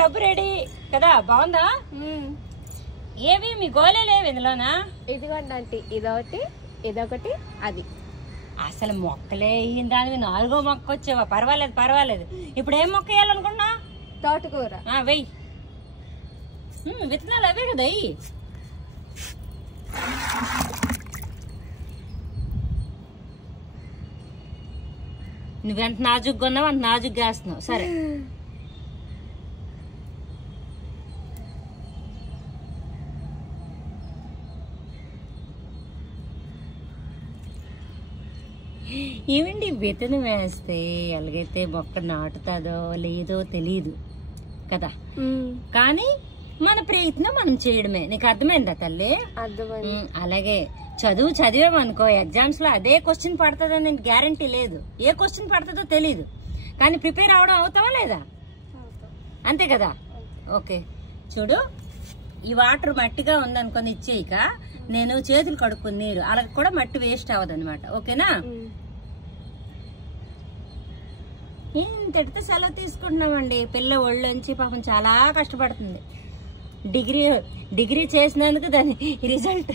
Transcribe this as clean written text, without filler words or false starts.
డబ్బు రెడీ కదా, బాగుందా? ఏవి మీ గోళీలేవి ఇందులోనా? ఇదిగోండి ఆంటీ, ఇదొకటి ఇదొకటి అది. అసలు మొక్కలే అయిన దానివి 4వ మొక్క వచ్చేవా? పర్వాలేదు పర్వాలేదు. ఇప్పుడు ఏం మొక్క వేయాలనుకున్నా? తోటకూర. వెయ్యి. విత్తనాలు అవే కదా అయ్యి. నువ్వెంత నాజుగ్గా ఉన్నావు అంత నాజుగ్గా వేస్తున్నావు. సరే, ఏమండి విత్తనం వేస్తే ఎలాగైతే మొక్క నాటుతుందో లేదో తెలీదు కదా, కానీ మన ప్రయత్నం మనం చేయడమే. నీకు అర్థమైందా తల్లి? అర్థమైంది. అలాగే చదువు చదివామనుకో, ఎగ్జామ్స్ లో అదే క్వశ్చన్ పడుతుందని గ్యారంటీ లేదు. ఏ క్వశ్చన్ పడుతుందో తెలీదు, కానీ ప్రిపేర్ అవడం అవుతావా లేదా? అంతే కదా. ఓకే చూడు, ఈ వాటర్ మట్టిగా ఉందనుకొని ఇచ్చేయక, నేను చేతులు కడుక్కుని నీరు అలా కూడా మట్టి వేస్ట్ అవ్వదు అనమాట. ఓకేనా? ఇంతటితో సెలవు తీసుకుంటున్నామండి. పిల్ల ఒళ్ళొంచి పాపం చాలా కష్టపడుతుంది. డిగ్రీ చేసినందుకు దాని రిజల్ట్